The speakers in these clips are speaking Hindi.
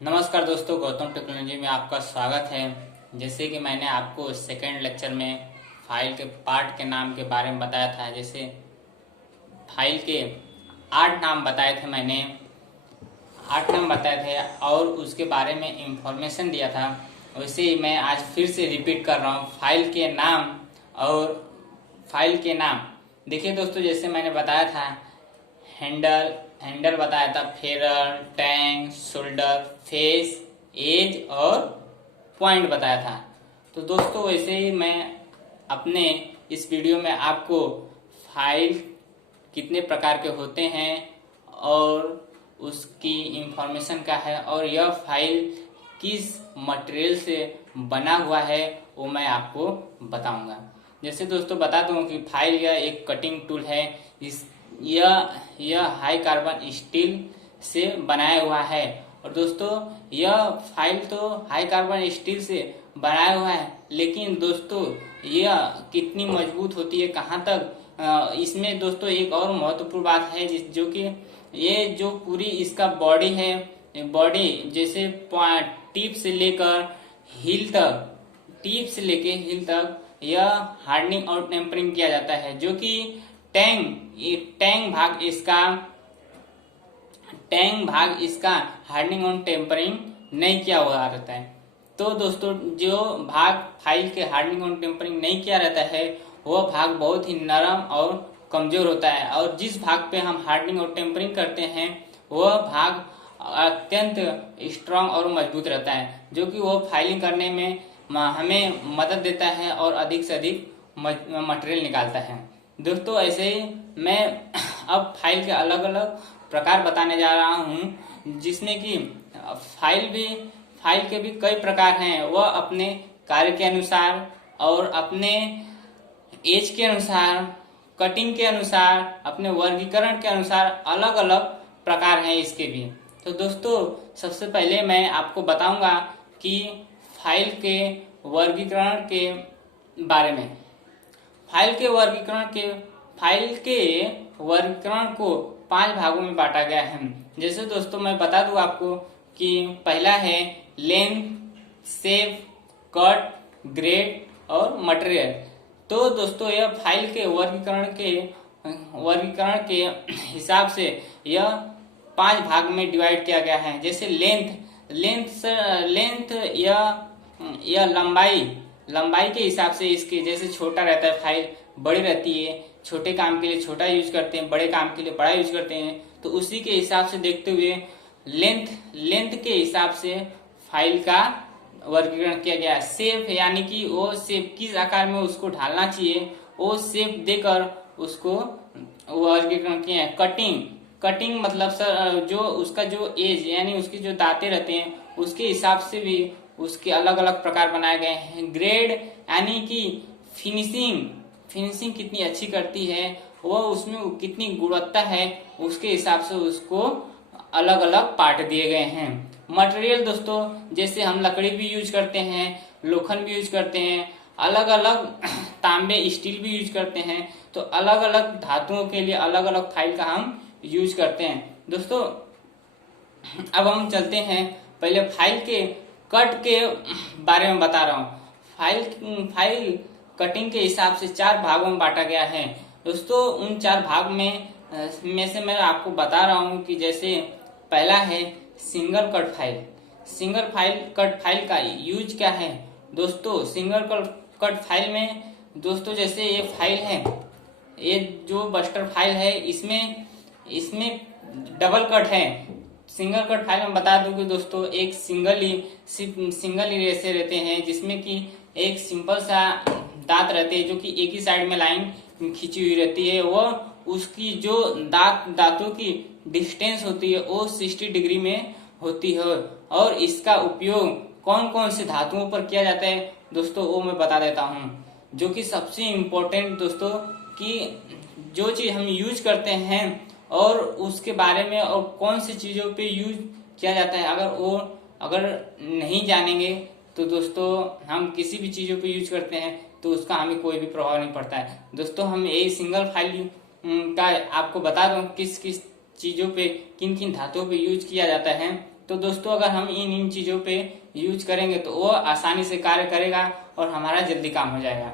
नमस्कार दोस्तों, गौतम टेक्नोलॉजी में आपका स्वागत है। जैसे कि मैंने आपको सेकेंड लेक्चर में फाइल के पार्ट के नाम के बारे में बताया था। जैसे फाइल के 8 नाम बताए थे मैंने, 8 नाम बताए थे और उसके बारे में इंफॉर्मेशन दिया था। वैसे ही मैं आज फिर से रिपीट कर रहा हूँ फाइल के नाम। और फाइल के नाम देखिए दोस्तों, जैसे मैंने बताया था हैंडल हैंडल बताया था, ferrule, tang, shoulder, face, edge और पॉइंट बताया था। तो दोस्तों वैसे ही मैं अपने इस वीडियो में आपको फाइल कितने प्रकार के होते हैं और उसकी इंफॉर्मेशन क्या है और यह फाइल किस मटेरियल से बना हुआ है वो मैं आपको बताऊंगा। जैसे दोस्तों बता दूं कि फाइल यह एक कटिंग टूल है। इस यह हाई कार्बन स्टील से बनाया हुआ है। और दोस्तों यह फाइल तो हाई कार्बन स्टील से बनाया हुआ है, लेकिन दोस्तों यह कितनी मजबूत होती है, कहाँ तक, इसमें दोस्तों एक और महत्वपूर्ण बात है जो कि ये जो पूरी इसका बॉडी है, बॉडी जैसे टिप से लेकर हील तक, टिप से लेके हील तक यह हार्डनिंग और टेम्परिंग किया जाता है। जो कि टैंक भाग इसका हार्डनिंग और टेम्परिंग नहीं किया हुआ रहता है। तो दोस्तों जो भाग फाइल के हार्डनिंग और टेम्परिंग नहीं किया रहता है वह भाग बहुत ही नरम और कमजोर होता है, और जिस भाग पे हम हार्डनिंग और टेम्परिंग करते हैं वह भाग अत्यंत स्ट्रांग और मजबूत रहता है, जो कि वो फाइलिंग करने में हमें मदद देता है और अधिक से अधिक मटेरियल निकालता है। दोस्तों ऐसे ही मैं अब फाइल के अलग अलग प्रकार बताने जा रहा हूँ, जिसमें कि फाइल के भी कई प्रकार हैं। वह अपने कार्य के अनुसार और अपने एज के अनुसार, कटिंग के अनुसार, अपने वर्गीकरण के अनुसार अलग अलग प्रकार हैं इसके भी। तो दोस्तों सबसे पहले मैं आपको बताऊंगा कि फाइल के वर्गीकरण के बारे में। फाइल के वर्गीकरण को 5 भागों में बांटा गया है। जैसे दोस्तों मैं बता दूं आपको कि पहला है लेंथ, शेप, कट, ग्रेड और मटेरियल। तो दोस्तों यह फाइल के वर्गीकरण के हिसाब से यह 5 भाग में डिवाइड किया गया है। जैसे लेंथ यह लंबाई के हिसाब से इसके, जैसे छोटा रहता है फाइल, बड़ी रहती है, छोटे काम के लिए छोटा यूज करते हैं, बड़े काम के लिए बड़ा यूज करते हैं। तो उसी के हिसाब से देखते हुए लेंथ के हिसाब से फाइल का वर्गीकरण किया गया है। शेप यानी कि वो शेप किस आकार में उसको ढालना चाहिए वो शेप देकर उसको वर्गीकरण किया है। कटिंग मतलब सर जो उसका जो एज यानी उसकी जो दांतें रहते हैं उसके हिसाब से भी उसके अलग अलग प्रकार बनाए गए हैं। ग्रेड यानी कि फिनिशिंग कितनी अच्छी करती है, वो उसमें कितनी गुणवत्ता है, उसके हिसाब से उसको अलग अलग पार्ट दिए गए हैं। मटेरियल दोस्तों जैसे हम लकड़ी भी यूज करते हैं, लोखंड भी यूज करते हैं, अलग अलग तांबे स्टील भी यूज करते हैं। तो अलग अलग धातुओं के लिए अलग अलग फाइल का हम यूज करते हैं। दोस्तों अब हम चलते हैं, पहले फाइल के कट के बारे में बता रहा हूँ। फाइल कटिंग के हिसाब से 4 भागों में बांटा गया है। दोस्तों उन 4 भाग में से मैं आपको बता रहा हूँ कि जैसे पहला है सिंगल कट फाइल का यूज क्या है। दोस्तों सिंगल कट फाइल में दोस्तों जैसे ये फाइल है, ये जो बस्टर फाइल है इसमें डबल कट है। सिंगल कट फाइल में बता दूं कि दोस्तों एक सिंगल ही ऐसे रहते हैं, जिसमें कि एक सिंपल सा दांत रहते हैं जो कि एक ही साइड में लाइन खींची हुई रहती है। वो उसकी जो दांतों की डिस्टेंस होती है वो 60 डिग्री में होती है। और इसका उपयोग कौन कौन से धातुओं पर किया जाता है दोस्तों वो मैं बता देता हूँ। जो कि सबसे इम्पोर्टेंट दोस्तों कि जो चीज हम यूज करते हैं और उसके बारे में और कौन सी चीजों पे यूज किया जाता है, अगर नहीं जानेंगे तो दोस्तों हम किसी भी चीजों पे यूज करते हैं तो उसका हमें कोई भी प्रभाव नहीं पड़ता है। दोस्तों हम यही सिंगल फाइल का आपको बता दूं किस किस चीजों पे, किन किन धातुओं पे यूज किया जाता है। तो दोस्तों अगर हम इन चीजों पे यूज करेंगे तो वो आसानी से कार्य करेगा और हमारा जल्दी काम हो जाएगा।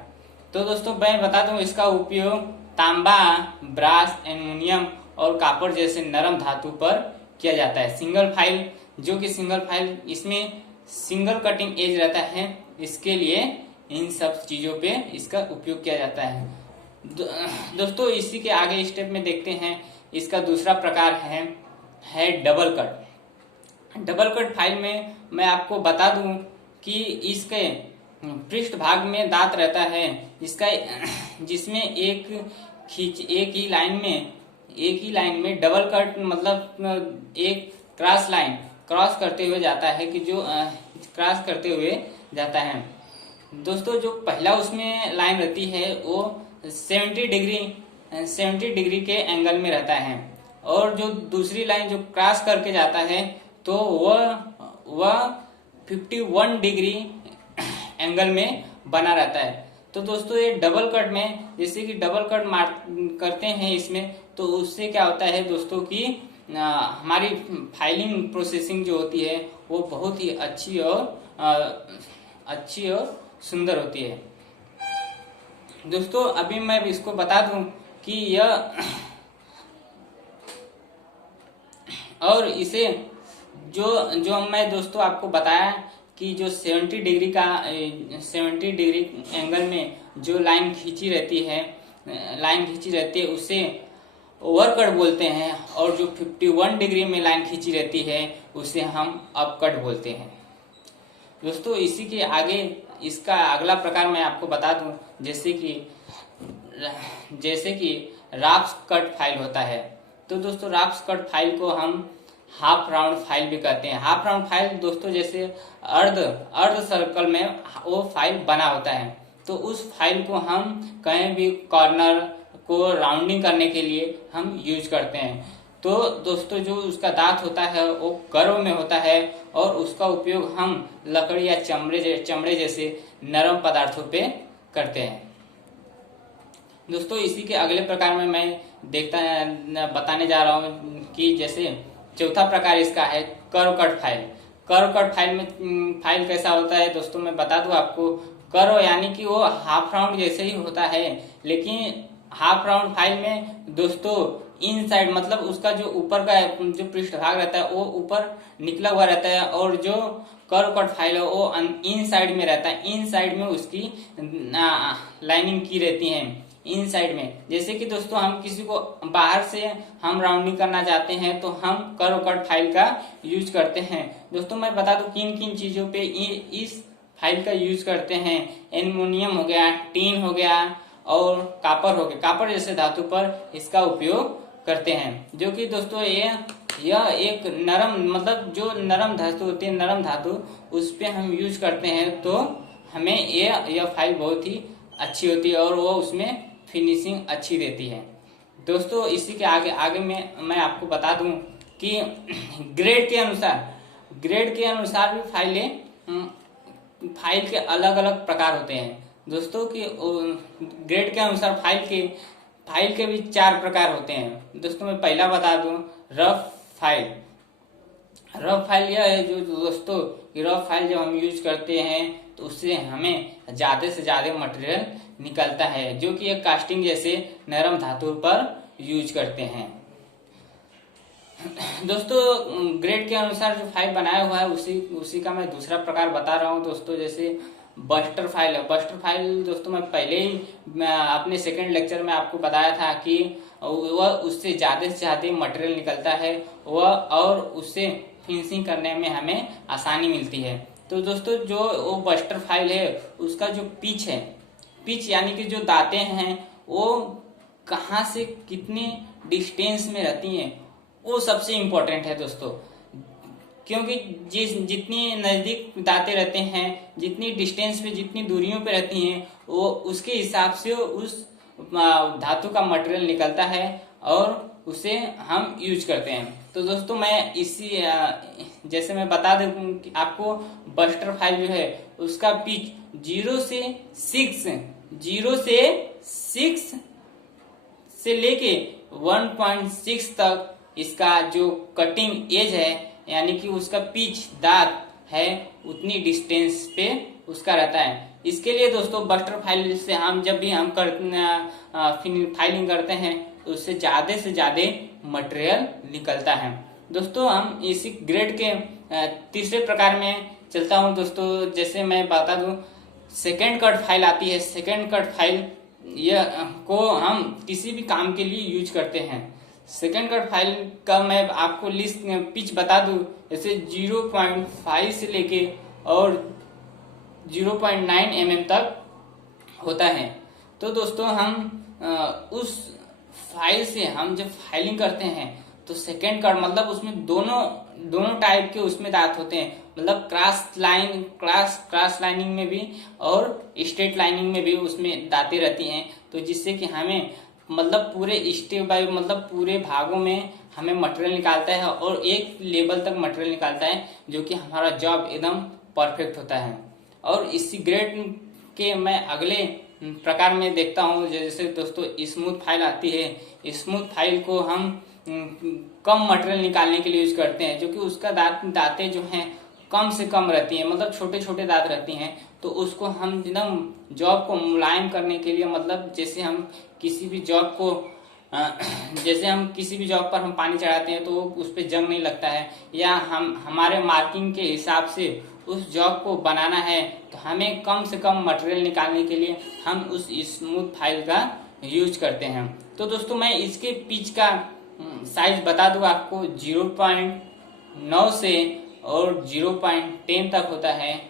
तो दोस्तों मैं बता दूं इसका उपयोग तांबा, ब्रास, एल्युमिनियम और कॉपर जैसे नरम धातु पर किया जाता है। सिंगल फाइल, जो कि सिंगल फाइल इसमें सिंगल कटिंग एज रहता है, इसके लिए इन सब चीजों पे इसका उपयोग किया जाता है। दोस्तों इसी के आगे स्टेप में देखते हैं, इसका दूसरा प्रकार है double cut. Double cut file में मैं आपको बता दूं कि इसके पृष्ठ भाग में दांत रहता है इसका, जिसमें एक ही लाइन में डबल कट मतलब एक क्रॉस करते हुए जाता है कि जो क्रॉस करते हुए जाता है। दोस्तों जो पहला उसमें लाइन रहती है वो 70 डिग्री के एंगल में रहता है, और जो दूसरी लाइन जो क्रॉस करके जाता है तो वह 51 डिग्री एंगल में बना रहता है। तो दोस्तों ये डबल कट में जैसे कि डबल कट करते हैं इसमें, तो उससे क्या होता है दोस्तों कि हमारी फाइलिंग प्रोसेसिंग जो होती है वो बहुत ही अच्छी और सुंदर होती है। दोस्तों अभी मैं इसको बता दूं कि यह और इसे जो मैं दोस्तों आपको बताया कि जो 70 डिग्री एंगल में जो लाइन खींची रहती है उसे ओवर कट बोलते हैं, और जो 51 डिग्री में लाइन खींची रहती है उसे हम अप कट बोलते हैं। दोस्तों इसी के आगे इसका अगला प्रकार मैं आपको बता दूं, जैसे कि राफ्ट कट फाइल होता है। तो दोस्तों राफ्ट कट फाइल को हम हाफ राउंड फाइल भी कहते हैं। हाफ राउंड फाइल दोस्तों जैसे अर्ध सर्कल में वो फाइल बना होता है, तो उस फाइल को हम कहीं भी कॉर्नर को राउंडिंग करने के लिए हम यूज करते हैं। तो दोस्तों जो उसका दांत होता है वो कर्व में होता है, और उसका उपयोग हम लकड़ी या चमड़े जैसे नरम पदार्थों पे करते हैं। दोस्तों इसी के अगले प्रकार में मैं बताने जा रहा हूँ कि जैसे चौथा प्रकार इसका है curve cut file. Curve cut file में फाइल कैसा होता है दोस्तों मैं बता दूं आपको। कर्व यानी कि वो हाफ राउंड जैसे ही होता है, लेकिन हाफ राउंड फाइल में दोस्तों इन साइड मतलब उसका जो ऊपर का जो पृष्ठ भाग रहता है वो ऊपर निकला हुआ रहता है, और जो कर्व कट फाइल है वो इन साइड में रहता है। इन साइड में उसकी लाइनिंग की रहती है इन साइड में। जैसे कि दोस्तों हम किसी को बाहर से हम राउंडिंग करना चाहते हैं तो हम कर्व कट फाइल का यूज करते हैं। दोस्तों मैं बता दूं किन किन चीजों पे इस फाइल का यूज करते हैं। एल्युमिनियम हो गया, टीन हो गया और कॉपर हो गया। कॉपर जैसे धातु पर इसका उपयोग करते हैं, जो कि दोस्तों यह एक नरम मतलब जो नरम धातु होती है, नरम धातु उस पे हम यूज करते हैं, तो हमें यह फाइल बहुत ही अच्छी होती है और वो उसमें फिनिशिंग अच्छी देती है। दोस्तों इसी के आगे में मैं आपको बता दूं कि ग्रेड के अनुसार भी फाइल के अलग अलग प्रकार होते हैं। दोस्तों कि ग्रेड के अनुसार फाइल के भी 4 प्रकार होते हैं। दोस्तों मैं पहला बता दूं रफ फाइल। रफ फाइल यह है जो दोस्तों रफ फाइल जब हम यूज करते हैं तो उससे हमें ज्यादा से ज्यादा मटेरियल निकलता है, जो कि एक कास्टिंग जैसे नरम धातु पर यूज करते हैं। दोस्तों ग्रेड के अनुसार जो फाइल बनाया हुआ है उसी का मैं दूसरा प्रकार बता रहा हूँ। दोस्तों जैसे बस्टर फाइल है। बस्टर फाइल दोस्तों मैं पहले ही अपने सेकंड लेक्चर में आपको बताया था कि वह उससे ज्यादा से ज्यादा मटेरियल निकलता है वह, और उससे फिनिशिंग करने में हमें आसानी मिलती है। तो दोस्तों जो वो बस्टर फाइल है उसका जो पिच यानी कि जो दांतें हैं वो कहाँ से कितने डिस्टेंस में रहती हैं वो सबसे इम्पोर्टेंट है दोस्तों, क्योंकि जितनी नजदीक दांतें रहते हैं, जितनी डिस्टेंस पे जितनी दूरियों पे रहती हैं वो उसके हिसाब से उस धातु का मटेरियल निकलता है और उसे हम यूज करते हैं। तो दोस्तों मैं इसी जैसे मैं बता दूं कि आपको बस्टर फाइल जो है उसका पिच 0 से 6 से लेके 1.6 तक इसका जो कटिंग एज है यानी कि उसका पिच दांत है उतनी डिस्टेंस पे उसका रहता है। इसके लिए दोस्तों बस्टर फाइल से हम जब भी हम फाइलिंग करते हैं तो उससे से ज्यादा मटेरियल निकलता है। दोस्तों हम इसी ग्रेड के तीसरे प्रकार में चलता हूं दोस्तों। जैसे मैं बता दूं, सेकेंड कट फाइल आती है। सेकेंड कट फाइल यह को हम किसी भी काम के लिए यूज करते हैं। सेकेंड कट फाइल का मैं आपको लिस्ट पिच बता दूं, जैसे 0.5 से लेके और 0.9 mm तक होता है। तो दोस्तों हम उस फाइल से हम जब फाइलिंग करते हैं तो सेकेंड कट मतलब उसमें दोनों टाइप के उसमें दांत होते हैं, मतलब क्रॉस लाइनिंग में भी और स्ट्रेट लाइनिंग में भी उसमें दांतें रहती हैं। तो जिससे कि हमें मतलब पूरे स्टेप बाय मतलब पूरे भागों में हमें मटेरियल निकालता है और एक लेवल तक मटेरियल निकालता है, जो कि हमारा जॉब एकदम परफेक्ट होता है। और इसी ग्रेड के मैं अगले प्रकार में देखता हूँ, जैसे दोस्तों स्मूथ फाइल आती है। स्मूथ फाइल को हम कम मटेरियल निकालने के लिए यूज करते हैं, जो कि उसका दांतें जो हैं कम से कम रहती हैं, मतलब छोटे छोटे दांत रहती हैं। तो उसको हम एकदम जॉब को मुलायम करने के लिए, मतलब जैसे हम किसी भी जॉब को जैसे हम किसी भी जॉब पर हम पानी चढ़ाते हैं तो उस पर जंग नहीं लगता है, या हम हमारे मार्किंग के हिसाब से उस जॉब को बनाना है, तो हमें कम से कम मटेरियल निकालने के लिए हम उस स्मूथ फाइल का यूज करते हैं। तो दोस्तों मैं इसके पिच का साइज बता दूं आपको, 0.9 से और 0.10 तक होता है।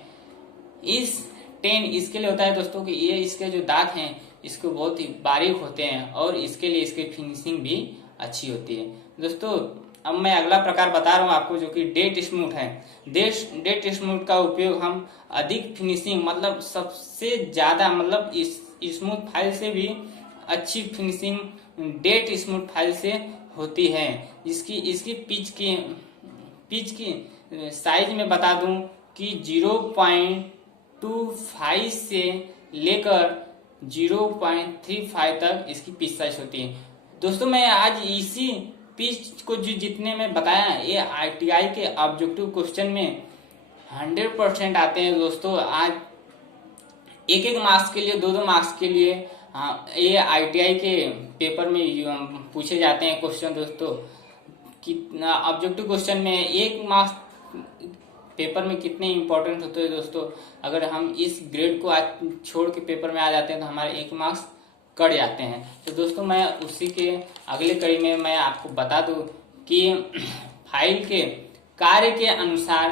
इस 10 इसके लिए होता है दोस्तों कि ये इसके जो दांत हैं इसको बहुत ही बारीक होते हैं और इसके लिए इसकी फिनिशिंग भी अच्छी होती है। दोस्तों अब मैं अगला प्रकार बता रहा हूँ आपको, जो कि डेट स्मूथ है। डेट स्मूथ का उपयोग हम अधिक फिनिशिंग मतलब सबसे ज्यादा मतलब इस स्मूथ फाइल से भी अच्छी फिनिशिंग डेट स्मूथ फाइल से होती है। इसकी पिच की साइज में बता दूं कि 0.25 से लेकर 0.35 तक इसकी पिच साइज होती है। दोस्तों मैं आज इसी पिच को जो जितने में बताया, ये ITI के ऑब्जेक्टिव क्वेश्चन में 100% आते हैं दोस्तों। आज एक मार्क्स के लिए, दो मार्क्स के लिए ये ITI के पेपर में पूछे जाते हैं क्वेश्चन दोस्तों। कितना ऑब्जेक्टिव क्वेश्चन में एक मार्क्स पेपर में कितने इंपॉर्टेंट होते हैं दोस्तों। अगर हम इस ग्रेड को आज छोड़ के पेपर में आ जाते हैं तो हमारे 1 मार्क्स कट जाते हैं। तो दोस्तों मैं उसी के अगले कड़ी में मैं आपको बता दूं कि फाइल के कार्य के अनुसार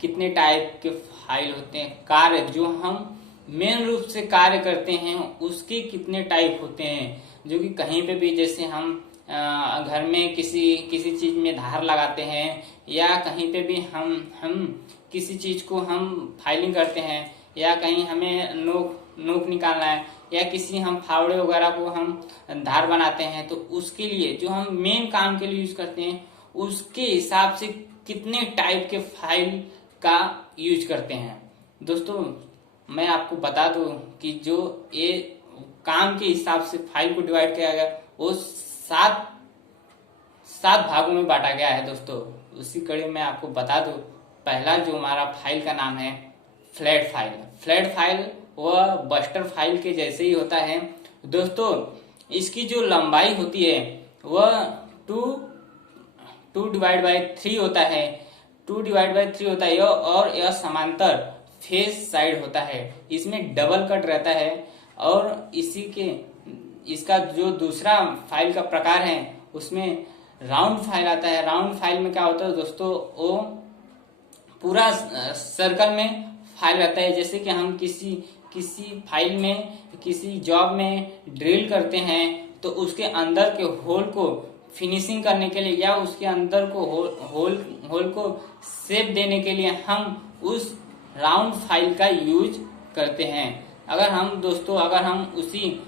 कितने टाइप के फाइल होते हैं। कार्य जो हम मेन रूप से कार्य करते हैं उसके कितने टाइप होते हैं, जो कि कहीं पे भी जैसे हम घर में किसी चीज में धार लगाते हैं, या कहीं पे भी हम किसी चीज को हम फाइलिंग करते हैं, या कहीं हमें नोक निकालना है, या किसी हम फावड़े वगैरह को हम धार बनाते हैं, तो उसके लिए जो हम मेन काम के लिए यूज करते हैं उसके हिसाब से कितने टाइप के फाइल का यूज करते हैं। दोस्तों मैं आपको बता दूं कि जो ये काम के हिसाब से फाइल को डिवाइड किया गया वो 7 भागों में बांटा गया है दोस्तों। उसी कड़ी में आपको बता दूं, पहला जो हमारा फाइल का नाम है फ्लैट फाइल। फ्लैट फाइल वह बस्टर फाइल के जैसे ही होता है दोस्तों। इसकी जो लंबाई होती है वह 2/3 होता है। 2/3 होता है और यह समांतर फेस साइड होता है। इसमें डबल कट रहता है। और इसका जो दूसरा फाइल का प्रकार है उसमें राउंड फाइल आता है। राउंड फाइल में क्या होता है दोस्तों, वो पूरा सर्कल में फाइल रहता है। जैसे कि हम किसी फाइल में किसी जॉब में ड्रिल करते हैं तो उसके अंदर के होल को फिनिशिंग करने के लिए या उसके अंदर को होल को शेप देने के लिए हम उस राउंड फाइल का यूज करते हैं। अगर हम उसी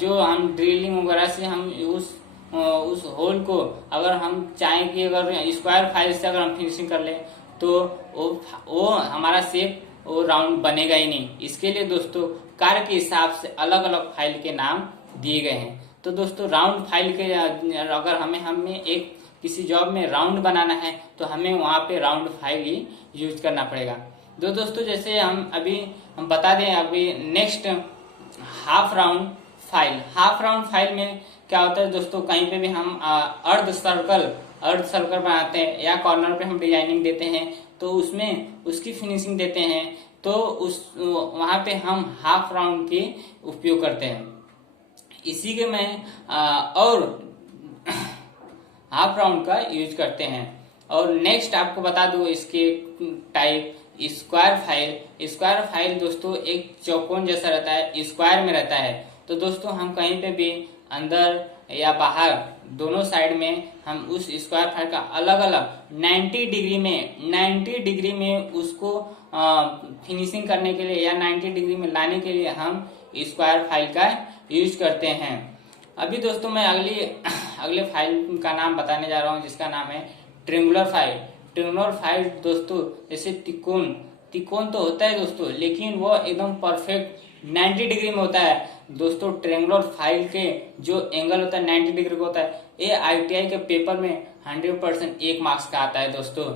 जो हम ड्रिलिंग वगैरह से हम उस होल को अगर हम चाहें कि अगर स्क्वायर फाइल से अगर हम फिनिशिंग कर ले तो वो हमारा शेप वो राउंड बनेगा ही नहीं। इसके लिए दोस्तों कार्य के हिसाब से अलग अलग फाइल के नाम दिए गए हैं। तो दोस्तों राउंड फाइल के अगर हमें एक किसी जॉब में राउंड बनाना है तो हमें वहाँ पे राउंड फाइल ही यूज करना पड़ेगा। दोस्तों जैसे हम बता दें अभी नेक्स्ट हाफ राउंड फाइल में क्या होता है दोस्तों, कहीं पे भी हम अर्ध सर्कल बनाते हैं या कॉर्नर पे हम डिजाइनिंग देते हैं तो उसमें उसकी फिनिशिंग देते हैं तो वहां पे हम हाफ राउंड के उपयोग करते हैं। इसी के मैं और हाफ राउंड का यूज करते हैं। और नेक्स्ट आपको बता दूं इसके टाइप स्क्वायर फाइल दोस्तों एक चौकोन जैसा रहता है, स्क्वायर में रहता है। तो दोस्तों हम कहीं पे भी अंदर या बाहर दोनों साइड में हम उस स्क्वायर फाइल का अलग अलग 90 डिग्री में उसको फिनिशिंग करने के लिए या 90 डिग्री में लाने के लिए हम स्क्वायर फाइल का यूज करते हैं। अभी दोस्तों मैं अगले फाइल का नाम बताने जा रहा हूँ जिसका नाम है ट्रिंगुलर फाइल दोस्तों जैसे तिकोन तो होता है दोस्तों, लेकिन वो एकदम परफेक्ट 90 डिग्री में होता है दोस्तों। ट्रिंगुलर फाइल के जो एंगल होता है 90 डिग्री का होता है। ये ITI के पेपर में 100% 1 मार्क्स का आता है दोस्तों।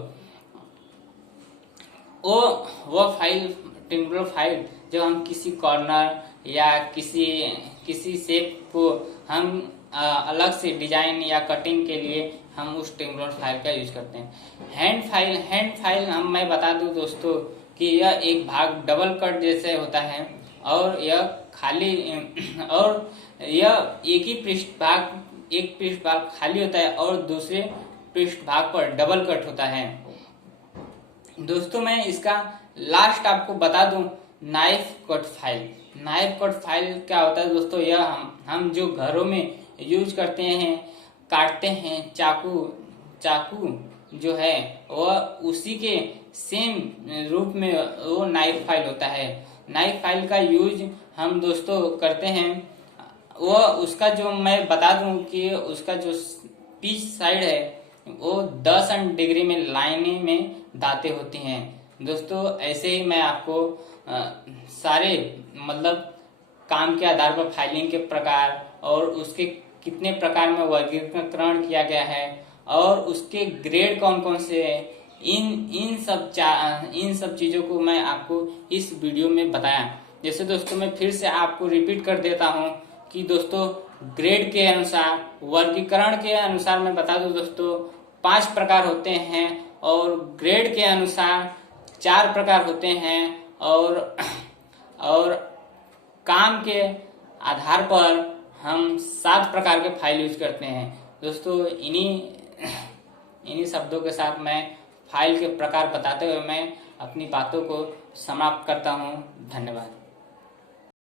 वो फाइल ट्रिंगुलर फाइल जब हम किसी कॉर्नर या किसी शेप को हम अलग से डिजाइन या कटिंग के लिए हम उस ट्रिंगुलर फाइल का यूज करते हैं। हैंड फाइल मैं बता दूं दोस्तों कि यह एक भाग डबल कट जैसे होता है और यह एक पृष्ठ भाग खाली होता है और दूसरे पृष्ठ भाग पर डबल कट होता है। दोस्तों मैं इसका लास्ट आपको बता दूं नाइफ कट फाइल क्या होता है दोस्तों। यह हम जो घरों में यूज करते हैं, काटते हैं, चाकू जो है वह उसी के सेम रूप में वो नाइफ फाइल होता है। नाइफ फाइल का यूज हम दोस्तों करते हैं। वो उसका जो मैं बता दूं कि उसका जो पिच साइड है वो 10 डिग्री में लाइनिंग में दांतें होती हैं दोस्तों। ऐसे ही मैं आपको सारे मतलब काम के आधार पर फाइलिंग के प्रकार और उसके कितने प्रकार में वर्गीकरण किया गया है और उसके ग्रेड कौन कौन से है, इन सब चीजों को मैं आपको इस वीडियो में बताया। जैसे दोस्तों मैं फिर से आपको रिपीट कर देता हूं कि दोस्तों ग्रेड के अनुसार, वर्गीकरण के अनुसार मैं बता दूं दोस्तों 5 प्रकार होते हैं और ग्रेड के अनुसार 4 प्रकार होते हैं और काम के आधार पर हम 7 प्रकार के फाइल यूज करते हैं दोस्तों। इन्हीं शब्दों के साथ मैं फाइल के प्रकार बताते हुए मैं अपनी बातों को समाप्त करता हूं। धन्यवाद।